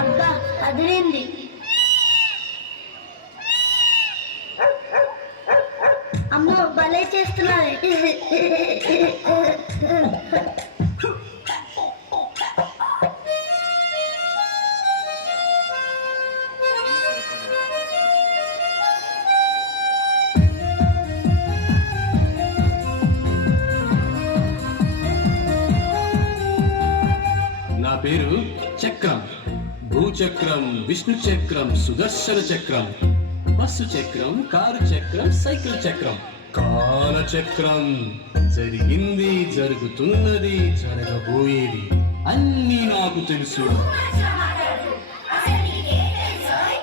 అబ్బా అదిరింది. అమ్మో భలే చేస్తున్నారు. నా పేరు చక్రం. భూచక్రం, విష్ణు చక్రం, సుదర్శన చక్రం, బస్సు చక్రం, కారు చక్రం, సైకిల్ చక్రం, కాల చక్రం. జరిగింది, జరుగుతున్నది, జరగబోయేది అన్నీ నాకు తెలుసు.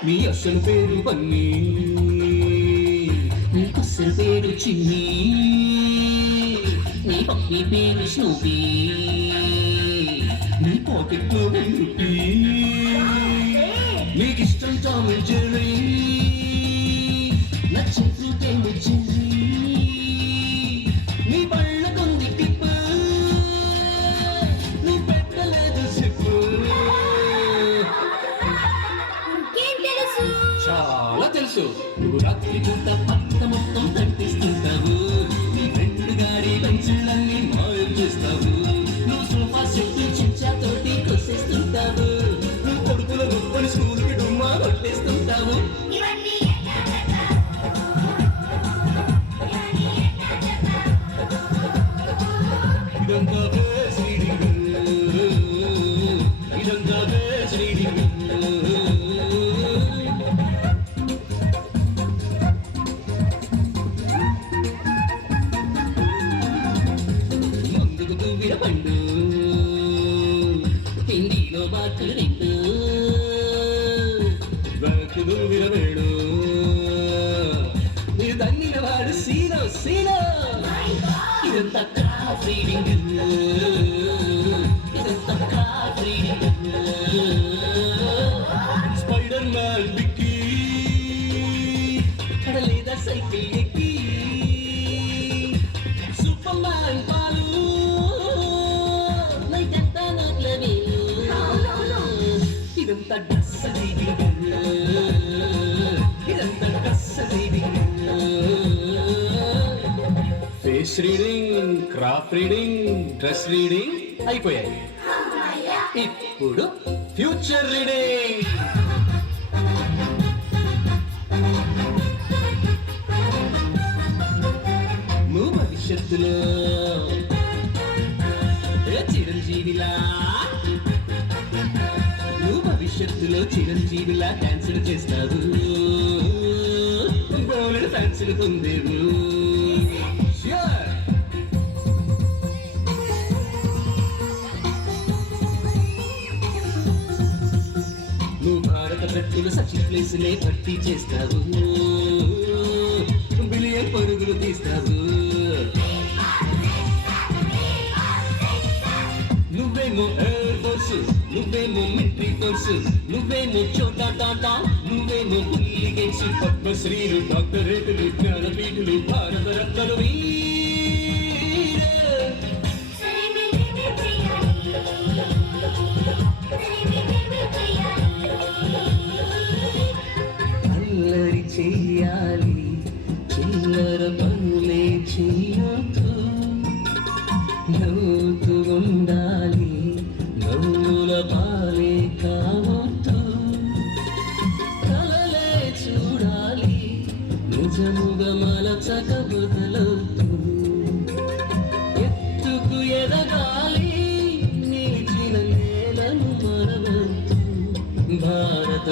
నీ అసలు పేరు బన్నీ, నీ అసలు పేరు చిన్ని, నీ పప్పి పేరు స్నూపీ, నీ పాకెట్ లో రూపీ, నీకిష్టం టామ్ అండ్ జెర్రీ, నచ్చే ఫ్రూట్ ఏమో చెర్రీ, నీ పళ్ళకుంది టిప్, నువ్వు పెట్టలేదు సిప్పు. చాలా తెలుసు. నువ్వు రాత్రి పూట పట్ట మొత్తం తట్టిస్తుంటావు, నీ ఫ్రెండ్ గారి పెన్సిళ్ళన్నీ మాయం చేస్తావు, నువ్వు సోఫా సెట్ చిచ్చాతోటి కొట్టేస్తుంటావు, నువ్వు కొడుకుల గొప్పని స్కూల్కి డుమ్మా కొట్టేస్తుంటావు. ఇదంతా బేస్ రీడింగ్, ఇదంతా బేస్ రీడింగ్. ముందుకు తువ్విన పండు, పిండిలో బాకులు రెండు, వెనక్కు విరవేడు, మీరు దన్నిన వాడు సీనో సీనో. ఇదంతా క్రాఫ్ రీడింగ్, ఇదంతా క్రాఫ్ రీడింగ్. స్పైడర్ మ్యాన్ బిక్కి లేదా సైకిల్ ఎక్కి, సూపర్ మ్యాన్ పాలు నైట్ అంతా నోట్ల వేలు. ఇదంతా డ్రెస్ రీడింగ్, ఇదంతా dress reading. Face reading, craft reading, dress reading అయిపోయాయి. ఇప్పుడు ఫ్యూచర్ రీడింగ్. నువ్వు భవిష్యత్తులో చిరంజీవిలా, నువ్వు భవిష్యత్తులో చిరంజీవిలా డాన్సులు చేస్తావు, బోలెడు ఫ్యాన్సులు పొందేవు. నువ్వు భారత జట్టులు సచిన్ ప్లేస్ నే భర్తీ చేస్తావు, బిలియన్ పరుగులు తీస్తావు. నువ్వేమో ఎయిర్ ఫోర్స్, నువ్వేమో మిలిటరీ ఫోర్స్, నువ్వేమో చోటా టాటా, నువ్వేమో బుల్లి గేట్స్, పద్మశ్రీలు, డాక్టరేట్లు, జ్ఞానపీఠులు, భారత రత్నలు. అల్లరి చెయ్యాలి, చిల్లర పనులే చెయ్యొద్దు, నవ్వుతూ ఉండాలి, నవ్వుల పాలే కావద్దు, కలలే చూడాలి, నిజముగా మలచక బదులొద్దు, ఎత్తుకు ఎదగాలి, నిలిచిన నేలను మరవద్దు, భారత